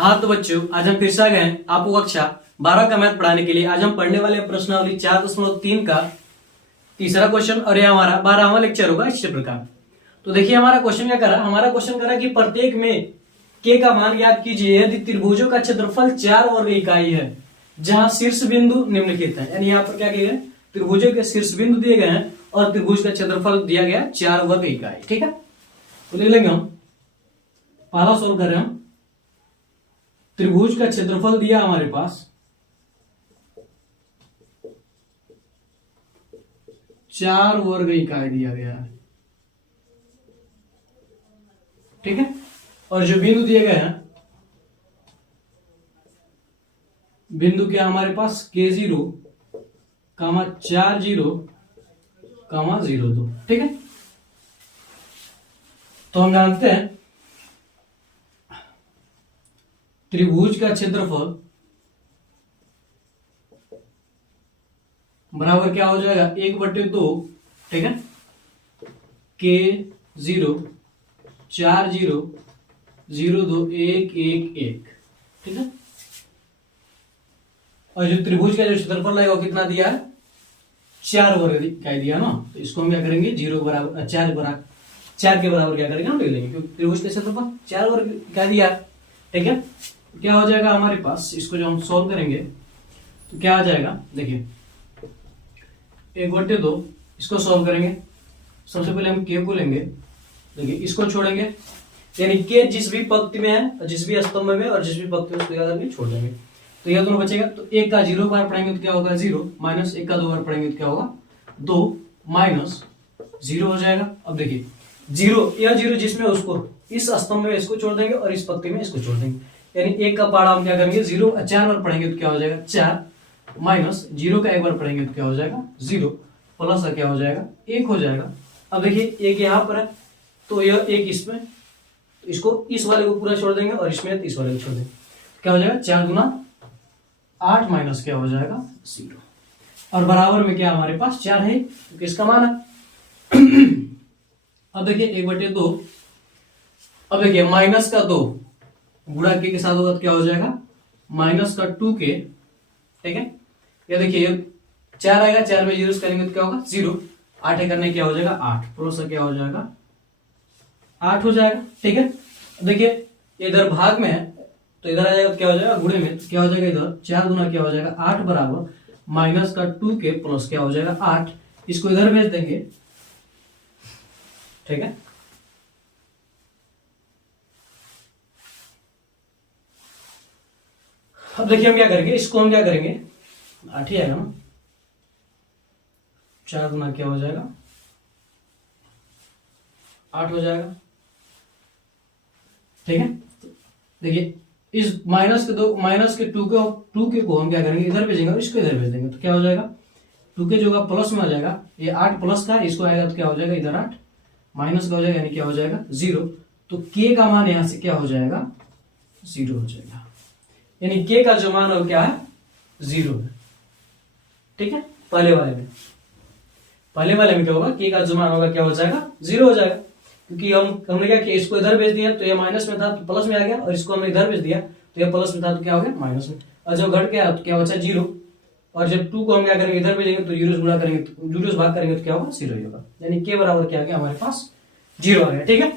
हाँ तो बच्चों, आज हम फिर से आ गए हैं आपको कक्षा 12 का मैथ पढ़ाने के लिए। आज हम पढ़ने वाले प्रश्नावली 4.3 का तीसरा क्वेश्चन और ये हमारा 12वां लेक्चर होगा इस चैप्टर का। तो देखिए हमारा क्वेश्चन क्या करा, हमारा क्वेश्चन करा कि प्रत्येक में के का मान ज्ञात कीजिए यदि त्रिभुजों का क्षेत्रफल 4 वर्ग इकाई है जहां शीर्ष बिंदु निम्नलिखित है। यानी यहाँ पर क्या किया गया, त्रिभुजों के शीर्ष बिंदु दिए गए हैं और त्रिभुज का क्षेत्रफल दिया गया 4 वर्ग इकाई। ठीक है, तो ले लेंगे हम पहला सोल्व कर रहे हैं हम। त्रिभुज का क्षेत्रफल दिया हमारे पास 4 वर्ग इकाई दिया गया है। ठीक है, और जो बिंदु दिए गए हैं, बिंदु क्या हमारे पास K0, 40, 02। ठीक है, तो हम जानते हैं त्रिभुज का क्षेत्रफल बराबर क्या हो जाएगा 1/2। ठीक है, K0, 40, 02, 1, 1, 1। ठीक है, और जो त्रिभुज का जो क्षेत्रफल है वो कितना दिया है 4 वर्ग इकाई दिया ना, तो इसको हम क्या करेंगे 0 बराबर 4 के बराबर क्या करेंगे हम ले लेंगे, क्योंकि त्रिभुज का क्षेत्रफल 4 वर्ग इकाई दिया है। ठीक है, क्या हो जाएगा हमारे पास, इसको जो हम सॉल्व करेंगे तो क्या आ जाएगा, देखिए 1/2 इसको सॉल्व करेंगे। सबसे पहले हम के को लेंगे, देखिए इसको छोड़ेंगे, यानी के जिस भी पंक्ति में है, जिस भी स्तंभ में और जिस भी पंक्ति में उसको क्या करेंगे छोड़ देंगे, तो यह दोनों बचेगा। तो 1 का 0 बार पढ़ेंगे तो क्या होगा 0, माइनस 1 का 2 बार पढ़ेंगे तो क्या होगा 2, माइनस 0 हो जाएगा। अब देखिए 0, यह 0 जिसमें उसको इस स्तंभ में इसको छोड़ देंगे और इस पंक्ति में इसको छोड़ देंगे, यानी 1 का पहाड़ा हम क्या करेंगे 0 4 बार पढ़ेंगे तो क्या हो जाएगा 4, माइनस 0 का 1 बार पढ़ेंगे तो क्या हो जाएगा 0, प्लस का क्या हो जाएगा 1 हो जाएगा। अब देखिए 1 यहाँ पर है तो यह 1 इसमें, इसको इस वाले को पूरा छोड़ देंगे और इसमें इस वाले को छोड़ देंगे, क्या हो जाएगा 4 गुना 8 माइनस क्या हो जाएगा 0, और बराबर में क्या हमारे पास 4 है क्योंकि इसका मान है। अब देखिए 1/2, अब देखिए माइनस का 2 गुणा के साथ होगा तो क्या हो जाएगा माइनस का 2k। ठीक है, ये देखिए 4 आएगा, 4 में 0 करेंगे तो क्या होगा 0, 8 करने क्या हो जाएगा 8, प्लस क्या हो जाएगा 8 हो जाएगा। ठीक है, देखिए इधर भाग में है तो इधर आ जाएगा तो क्या हो जाएगा गुणे में, तो क्या हो जाएगा इधर 4 गुना क्या हो जाएगा 8 बराबर माइनस का 2k प्लस क्या हो जाएगा 8, इसको इधर भेज देंगे। ठीक है, अब देखिए हम क्या करेंगे, इसको हम क्या करेंगे 8 ही आएगा ना, 4 गुना क्या हो जाएगा 8 हो जाएगा। ठीक है, देखिए इस माइनस के 2 को हम क्या करेंगे इधर भेजेंगे और इसको इधर भेज देंगे, तो क्या हो जाएगा 2 जो होगा प्लस में आ जाएगा, ये 8 प्लस का इसको आएगा तो क्या हो जाएगा इधर 8, माइनस का हो जाएगा यानी क्या हो जाएगा 0, तो के का मान यहां से क्या हो जाएगा 0 हो जाएगा, यानी के का जो मान है क्या है 0 है। ठीक है, पहले वाले में क्या होगा के का जो मान होगा क्या हो जाएगा 0 हो जाएगा, क्योंकि हमने क्या किया इसको इधर भेज दिया तो ये माइनस में था तो प्लस में आ गया, और इसको हमने इधर भेज दिया तो ये प्लस में था तो क्या हो गया माइनस में, और जब घट गया तो क्या बचा 0, और जब 2 को हम क्या करेंगे इधर भेजेंगे तो 0 से गुणा करेंगे तो 0 से भाग करेंगे तो क्या होगा 0 ही होगा, यानी के बराबर क्या आ गया हमारे पास 0 आ गया। ठीक है,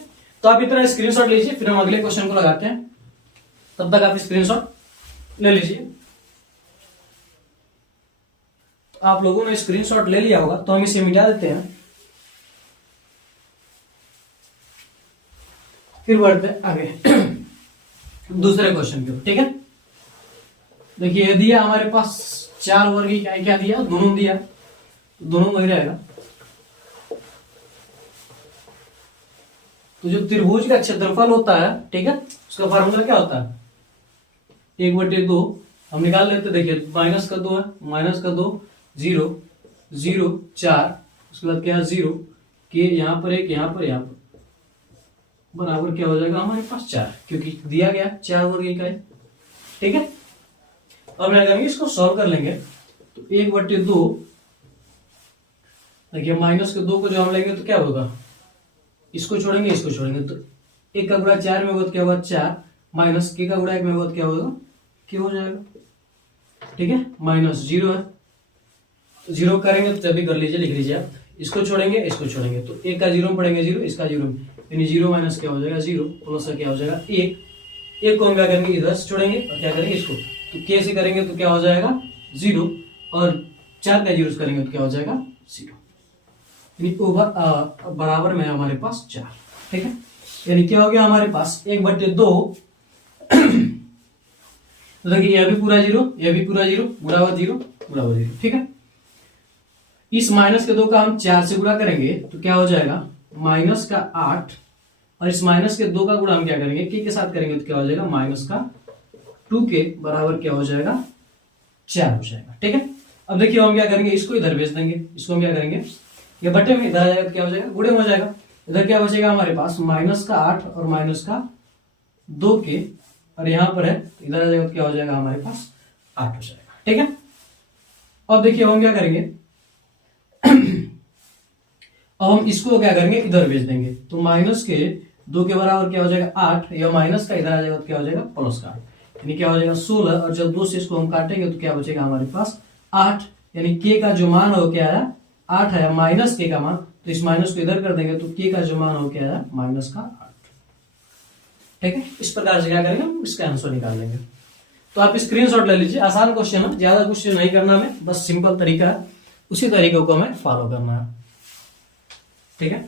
तो आप इतना स्क्रीनशॉट लीजिए, फिर हम अगले क्वेश्चन को लगाते हैं, तब तक आप स्क्रीनशॉट ले लीजिए। आप लोगों ने स्क्रीनशॉट ले लिया होगा तो हम इसे मिटा देते हैं, फिर बढ़ते हैं आगे दूसरे क्वेश्चन के ऊपर। ठीक है, देखिए ये दिया हमारे पास 4 वर्ग इकाई, क्या दिया दोनों दिया, दोनों वही रहेगा। तो जो त्रिभुज का क्षेत्रफल होता है, ठीक है, उसका फार्मूला क्या होता है 1/2 हम निकाल लेते। देखिए माइनस का 2 है, माइनस का 2 0 0 4, उसके बाद क्या है 0 के यहाँ पर 1 यहाँ पर बराबर क्या हो जाएगा हमारे पास 4, क्योंकि दिया गया 4 वर्ग इकाई। ठीक है, अब क्या करेंगे इसको सॉल्व कर लेंगे, तो 1/2 देखिए माइनस के 2 को जो हम लेंगे तो क्या होगा, इसको छोड़ेंगे इसको छोड़ेंगे तो 1 का गुणा 4 में होगा तो क्या होगा 4, माइनस के का गुणा 1 में होगा तो क्या होगा, के हो जाएगा। ठीक है, माइनस 0 है, तो 0 करेंगे तो तभी कर लीजिए, लिख लीजिए आप। इसको छोड़ेंगे, इसको छोड़ेंगे, तो 1 का 0 में पड़ेंगे 0, इसका 0 में, यानी 0 माइनस क्या हो जाएगा 0, प्लस का क्या हो जाएगा 1 को हम क्या करेंगे इधर से छोड़ेंगे और क्या करेंगे इसको, तो के से करेंगे तो क्या हो जाएगा 0, और 4 का 0 करेंगे तो क्या हो जाएगा 0, यानी बराबर में हमारे पास 4। ठीक है, यानी क्या हो गया हमारे पास 1/2। तो देखिए यह भी पूरा 0, यह भी पूरा 0, गुणा हुआ 0, गुणा हुआ 0। ठीक है, इस माइनस के 2 का हम 4 से गुणा करेंगे तो क्या हो जाएगा माइनस का 8, और इस माइनस के 2 का गुणा हम क्या करेंगे के साथ करेंगे तो क्या हो जाएगा माइनस का 2 के बराबर क्या हो जाएगा 4 हो जाएगा। ठीक है, अब देखिए हम क्या करेंगे, इसको इधर भेज देंगे, इसको हम क्या करेंगे ये बटे में इधर आ जाएगा तो क्या हो जाएगा गुणे में हो जाएगा। इधर क्या बचेगा हमारे पास माइनस का 8 और माइनस का 2 के, और यहां पर है इधर आ जाएगा तो क्या हो जाएगा हमारे पास 8 हो जाएगा। ठीक है, अब देखिए हम क्या करेंगे अब हम इसको क्या करेंगे इधर भेज देंगे, तो माइनस के 2 के बराबर क्या हो जाएगा 8, या माइनस का इधर आ जाएगा तो क्या हो जाएगा प्लस का 8, यानी क्या हो जाएगा 16, और जब 2 से इसको हम काटेंगे तो क्या बचेगा हमारे पास 8, यानी के का जो मान हो क्या आया 8 है, माइनस के का मान, तो इस माइनस को इधर कर देंगे तो के का जो मान हो क्या आया माइनस का 8। ठीक है, इस प्रकार से क्या करेंगे हम इसका आंसर निकाल लेंगे। तो आप स्क्रीनशॉट ले लीजिए, आसान क्वेश्चन है, ज्यादा क्वेश्चन नहीं करना हमें, बस सिंपल तरीका है, उसी तरीके को हमें फॉलो करना है। ठीक है,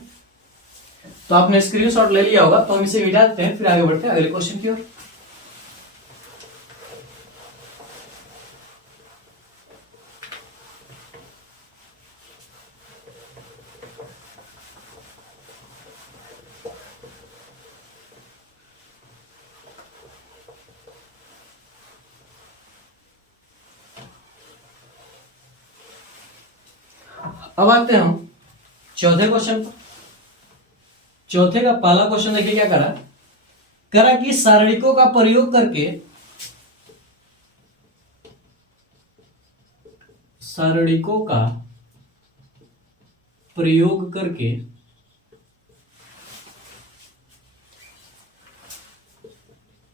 तो आपने स्क्रीनशॉट ले लिया होगा, तो हम इसे मिटा देते हैं, फिर आगे बढ़ते हैं अगले क्वेश्चन की ओर। अब आते हैं हम चौथे क्वेश्चन पर। चौथे का पहला क्वेश्चन देखिए क्या करा, कि सारणिकों का प्रयोग करके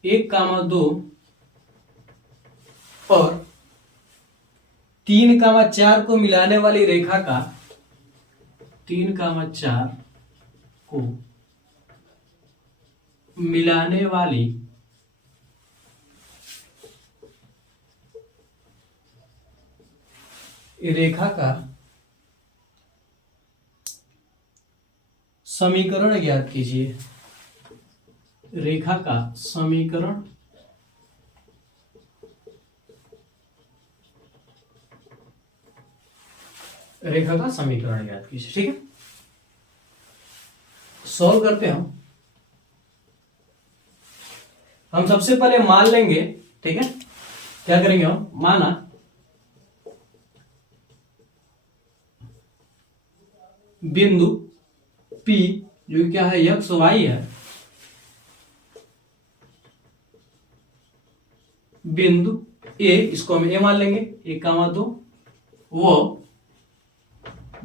एक कामा 2 और 3,4 को मिलाने वाली रेखा का 3,4 को मिलाने वाली रेखा का समीकरण ज्ञात कीजिए। रेखा का समीकरण ज्ञात कीजिए। ठीक है, सॉल्व करते हैं हम सबसे पहले मान लेंगे। ठीक है, क्या करेंगे हम, माना बिंदु P जो क्या है x y है, बिंदु A, इसको हम A मान लेंगे, 1,2, वो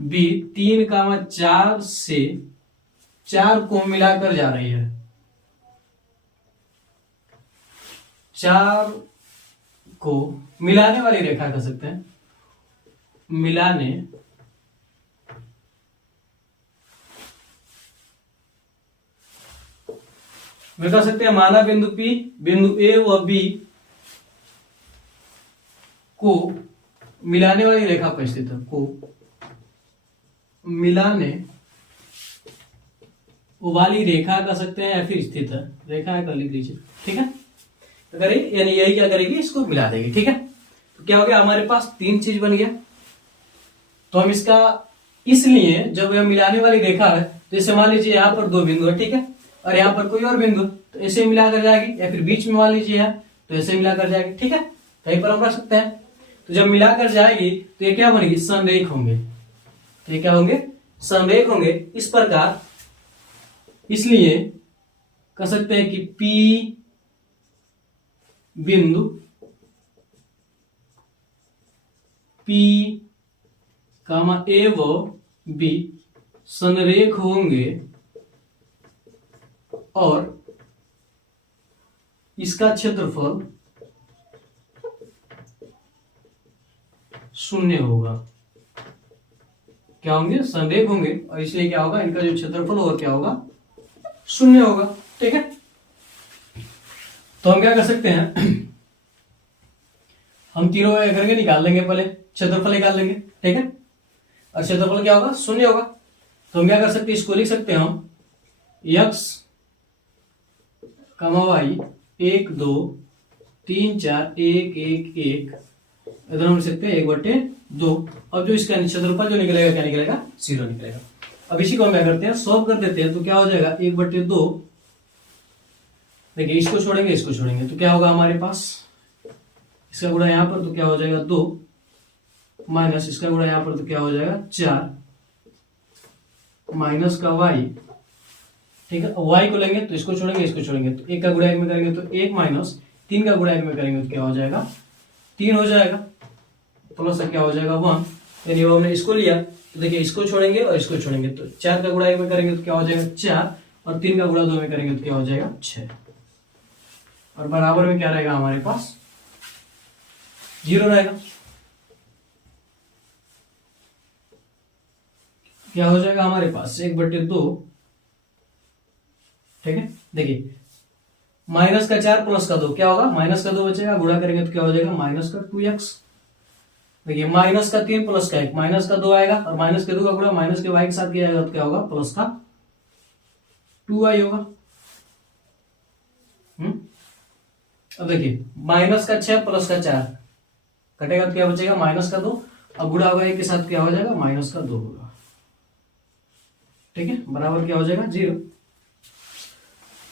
B 3,4 से 4 को मिलाकर जा रही है, 4 को मिलाने वाली रेखा कह सकते हैं, मिलाने में कह सकते हैं, माना बिंदु P, बिंदु A व B को मिलाने वाली रेखा पर स्थित है, को मिलाने वाली रेखा कह सकते हैं, या फिर स्थित है, रेखा कर लिख लीजिए। ठीक है, तो करेगी यानी यही क्या करेगी, इसको मिला देगी। ठीक है, तो क्या हो गया हमारे पास 3 चीज बन गया। तो हम इसका, इसलिए जब यह मिलाने वाली रेखा है, तो इसे मान लीजिए यहाँ पर 2 बिंदु है, ठीक है, और यहाँ पर कोई और बिंदु, तो ऐसे मिलाकर जाएगी, या फिर बीच में मान लीजिए है तो ऐसे मिलाकर जाएगी। ठीक है, कहीं पर हम रख सकते हैं, तो जब मिलाकर जाएगी तो ये क्या बनेगी, संरेख होंगे। तो ये क्या होंगे, संरेख होंगे इस प्रकार। इसलिए कह सकते हैं कि P बिंदु P कामा A व B संरेख होंगे और इसका क्षेत्रफल 0 होगा। क्या होंगे? संरेख होंगे, और इसलिए क्या होगा, इनका जो क्षेत्रफल होगा क्या होगा? 0 होगा। ठीक है, तो हम क्या कर सकते हैं, हम तीनों क्या करेंगे, निकाल लेंगे, पहले क्षेत्रफल निकाल लेंगे। ठीक है, और क्षेत्रफल क्या होगा? 0 होगा। तो हम क्या कर सकते हैं, इसको लिख सकते हैं हम x कमा वाई 1 2 3 4 1 1 1, इधर हम लिख सकते हैं 1/2। अब जो इसका क्षेत्रफल जो निकलेगा क्या निकलेगा? 0 निकलेगा। अब इसी को हम क्या करते हैं, सॉल्व कर देते हैं। तो क्या हो जाएगा, 1/2, देखिए इसको छोड़ेंगे इसको छोड़ेंगे तो क्या होगा हमारे पास, इसका गुणा यहां पर तो क्या हो जाएगा 2, माइनस इसका गुणा यहां पर तो क्या हो जाएगा 4, माइनस का y। ठीक है, y को लेंगे तो इसको छोड़ेंगे इसको छोड़ेंगे तो 1 का गुणा 1 में करेंगे तो 1, माइनस 3 का गुणा 1 में करेंगे तो क्या हो जाएगा 3 हो जाएगा, प्लस क्या हो जाएगा 1। यानी वो हमने इसको लिया तो देखिए इसको छोड़ेंगे और इसको छोड़ेंगे तो 4 का गुणा 1 में करेंगे तो क्या हो जाएगा 4, और 3 का गुणा 2 में करेंगे तो क्या हो जाएगा 6, और बराबर में क्या रहेगा हमारे पास 0 रहेगा। क्या हो जाएगा हमारे पास 1/2। ठीक है, देखिए माइनस का 4 प्लस का 2 क्या होगा, माइनस का 2 बचेगा, गुणा करेंगे तो क्या हो जाएगा माइनस का 2x। देखिए माइनस का 3 प्लस का 1, माइनस का 2 आएगा, और माइनस के 2 का गुणा माइनस के y के साथ किया जाएगा तो क्या होगा प्लस का 2y होगा। अब देखिए माइनस का 6 प्लस का 4 कटेगा तो क्या बचेगा माइनस का 2, अब गुणा होगा 1 के साथ क्या हो जाएगा माइनस का 2 होगा। ठीक है, बराबर क्या हो जाएगा 0।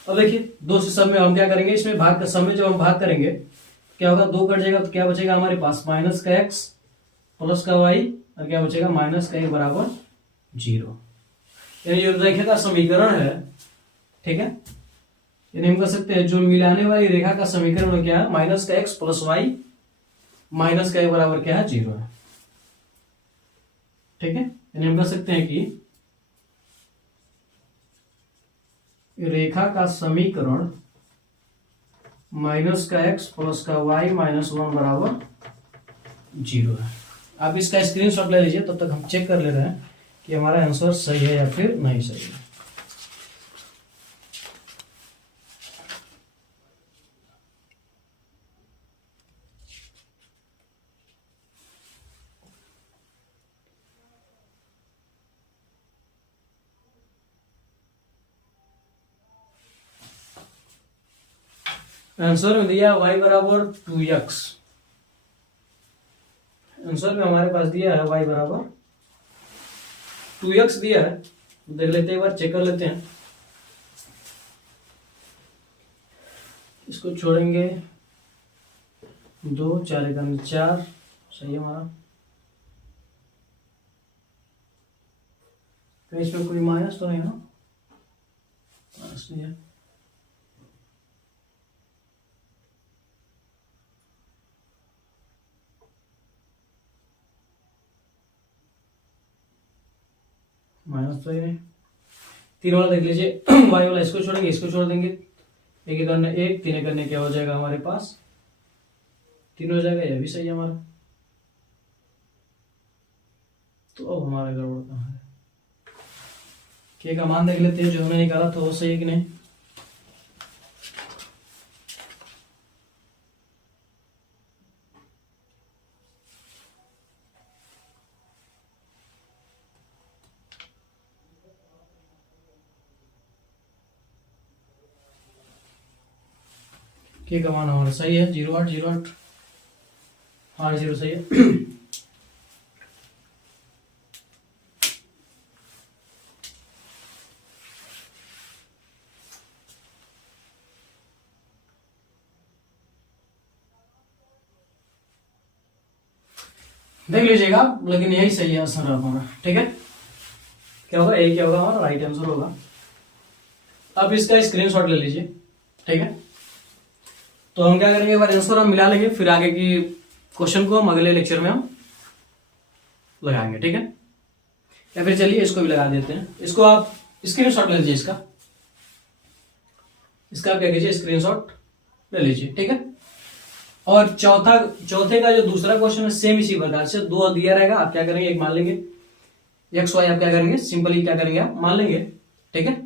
अब देखिए 2 से सब में हम क्या करेंगे, इसमें भाग का सब में जब हम भाग करेंगे क्या होगा 2 कट जाएगा तो क्या बचेगा हमारे पास माइनस का x प्लस का y, और क्या बचेगा माइनस का 1 बराबर 0। यानी जो रेखा का समीकरण है, ठीक है, यानी हम कह सकते हैं जो मिलाने वाली रेखा का समीकरण क्या है, माइनस का x प्लस y माइनस का 1 बराबर क्या है 0 है। ठीक है, यानी हम कह सकते हैं कि रेखा का समीकरण माइनस का x प्लस का y माइनस 1 बराबर 0 है। आप इसका स्क्रीनशॉट ले लीजिए, तब तक हम चेक कर ले रहे हैं कि हमारा आंसर सही है या फिर नहीं सही है। आंसर में दिया y बराबर 2x, आंसर में हमारे पास दिया है y बराबर 2x दिया है। देख लेते हैं, एक बार चेक कर लेते हैं। इसको छोड़ेंगे 2 4 4, सही है हमारा। तो इसमें कोई माइनस तो नहीं है ना, माइनस नहीं है। माइनस तो नहीं, 3 वाला देख लीजिए y वाला इसको छोड़ेंगे इसको छोड़ देंगे, 1 करने 1 3 करने क्या हो जाएगा हमारे पास 3 हो जाएगा, यह भी सही है हमारा। तो अब हमारा गड़बड़ कहाँ है, k का मान देख लेते हैं जो हमने निकाला तो वो सही है कि नहीं। k का मान हमारा सही है 0.8 0.8, हाँ 0 सही है। देख लीजिएगा, लेकिन यही सही है आंसर हमारा। ठीक है, क्या होगा यही क्या होगा हमारा राइट आंसर होगा। अब इसका स्क्रीनशॉट ले लीजिए। ठीक है, तो हम क्या करेंगे, एक बार आंसर हम मिला लेंगे, फिर आगे की क्वेश्चन को हम अगले लेक्चर में हम लगाएंगे। ठीक है, या फिर चलिए इसको भी लगा देते हैं। इसको आप स्क्रीनशॉट ले लीजिए, इसका आप क्या कीजिए स्क्रीनशॉट ले लीजिए, ठीक है। और चौथे का जो दूसरा क्वेश्चन है सेम इसी प्रकार से, दो दिया रहेगा, आप क्या करेंगे, एक मान लेंगे एक्स वाई, आप क्या करेंगे, सिंपली क्या करेंगे, आप मान लेंगे, ठीक है।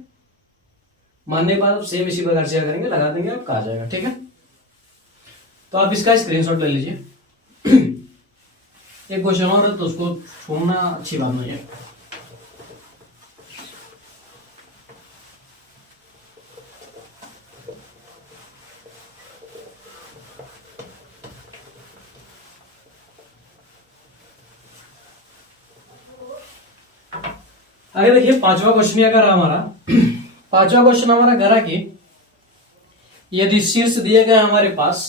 मानने के बाद सेम इसी प्रकार से क्या करेंगे, लगा देंगे, आपका आ जाएगा, ठीक है। तो आप इसका स्क्रीनशॉट ले लीजिए। एक क्वेश्चन और है तो उसको छोड़ना अच्छी बात नहीं है। आगे देखिए पांचवा क्वेश्चन क्या करा हमारा। पांचवा क्वेश्चन हमारा करा कि यदि शीर्ष दिए गए हमारे पास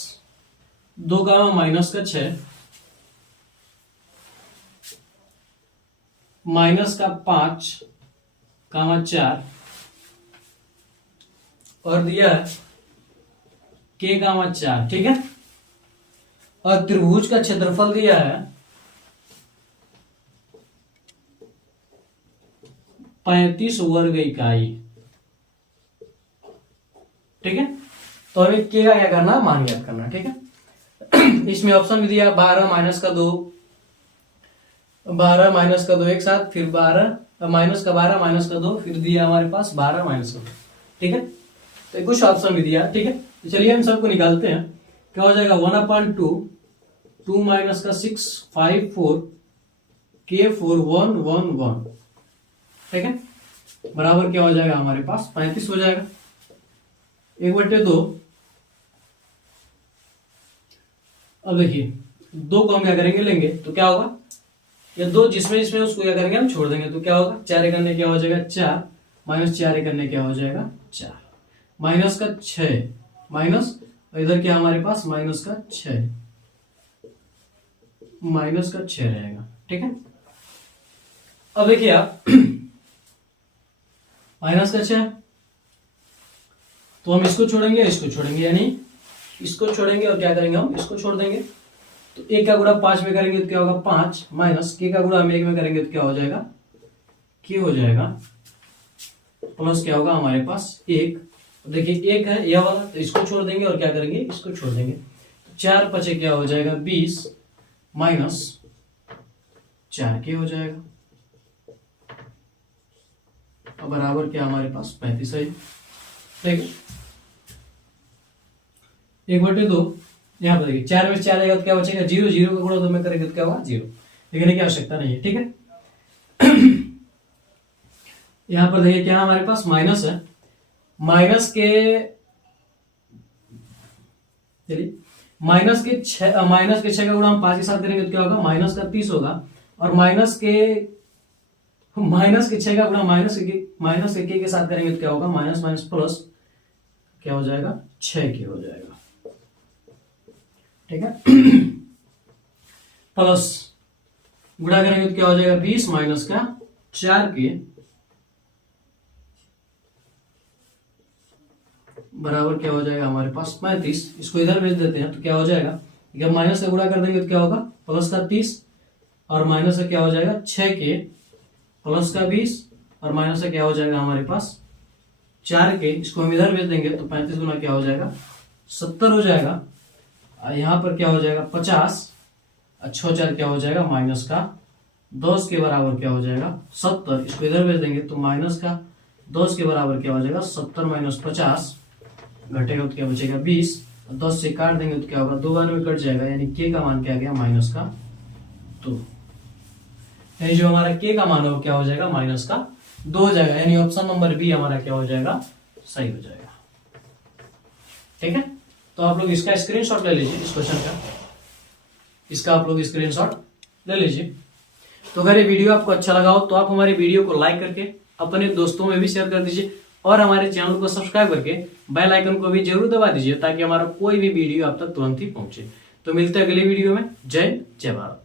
2 माइनस का 6 माइनस का 5 4 और दिया है k 4, ठीक है। और त्रिभुज का क्षेत्रफल दिया है 35 वर्ग इकाई, ठीक है। तो हमें के का क्या करना है, मान ज्ञात करना, ठीक है। इसमें ऑप्शन भी दिया 12 माइनस का 2, 12 माइनस का 2 एक साथ, फिर 12 माइनस का 12 माइनस का 2, फिर दिया हमारे पास 12 माइनस का 2, ठीक है। तो कुछ ऑप्शन भी दिया, ठीक है। तो चलिए हम सबको निकालते हैं। क्या हो जाएगा, 1/2 2 माइनस का 6 5 4 k4 1 1 1, ठीक है, बराबर क्या हो जाएगा हमारे पास 35 हो जाएगा। 1/2। अब देखिए 2 को हम क्या करेंगे, लेंगे तो क्या होगा, या 2 जिसमें उसको क्या करेंगे, हम छोड़ देंगे तो क्या होगा, 4 करने क्या हो जाएगा 4, माइनस 4 करने क्या हो जाएगा 4, माइनस का 6 माइनस, इधर क्या हमारे पास माइनस का 6, माइनस का 6 रहेगा, ठीक है। अब देखिए आप माइनस का 6, तो हम इसको छोड़ेंगे, यानी इसको छोड़ेंगे और क्या करेंगे, हम इसको छोड़ देंगे। तो 1 का गुणा 5 में करेंगे तो क्या होगा 5, माइनस k का गुणा हम 1 में करेंगे तो क्या हो जाएगा, k हो जाएगा, प्लस क्या होगा हमारे पास 1। देखिए 1 है यह वाला, तो इसको छोड़ देंगे और क्या करेंगे, इसको छोड़ देंगे। तो 4 5 क्या हो जाएगा 20, माइनस 4k हो जाएगा, और बराबर क्या हमारे पास 35 है, ठीक है। 1/2 यहाँ पर देखिए 4 में 4 आएगा तो क्या बचेगा 0, 0 का गुणा 2 में करेंगे तो क्या होगा 0, लिखने की आवश्यकता नहीं है, ठीक है। यहाँ पर देखिए क्या हमारे पास माइनस है, माइनस के चलिए माइनस के 6 का गुणा हम 5 के साथ करेंगे तो क्या होगा, माइनस का 30 होगा, और माइनस के 6 का गुणा माइनस के के साथ करेंगे तो क्या होगा, माइनस माइनस प्लस क्या हो जाएगा 6k हो जाएगा, ठीक है। प्लस गुणा करेंगे तो क्या हो जाएगा 20 माइनस का 4k बराबर क्या हो जाएगा हमारे पास 35। इसको इधर भेज देते हैं तो क्या हो जाएगा, जब माइनस से गुणा कर देंगे तो क्या होगा प्लस का 30, और माइनस से क्या हो जाएगा 6k प्लस का 20, और माइनस से क्या हो जाएगा हमारे पास 4k, इसको हम इधर भेज देंगे तो 35 गुना क्या हो जाएगा 70 हो जाएगा। यहाँ पर क्या हो जाएगा 50, 6 4 क्या हो जाएगा माइनस का 10 के बराबर क्या हो जाएगा 70, इसको इधर भेज देंगे तो माइनस का 10 के बराबर क्या हो जाएगा 70 माइनस 50, घटेगा तो क्या बचेगा 20, 10 से काट देंगे तो क्या होगा 2 बार में कट जाएगा, यानी k का मान क्या गया माइनस का 2, यानी जो हमारा k का मान है वो क्या हो जाएगा माइनस का 2 हो जाएगा, यानी ऑप्शन नंबर बी हमारा क्या हो जाएगा सही हो जाएगा, ठीक है। तो आप लोग इसका स्क्रीनशॉट ले लीजिए, इस क्वेश्चन का इसका आप लोग स्क्रीनशॉट ले लीजिए। तो अगर ये वीडियो आपको अच्छा लगा हो तो आप हमारे वीडियो को लाइक करके अपने दोस्तों में भी शेयर कर दीजिए, और हमारे चैनल को सब्सक्राइब करके बेल आइकन को भी जरूर दबा दीजिए, ताकि हमारा कोई भी वीडियो आप तक तुरंत ही पहुंचे। तो मिलते हैं अगली वीडियो में। जय भारत।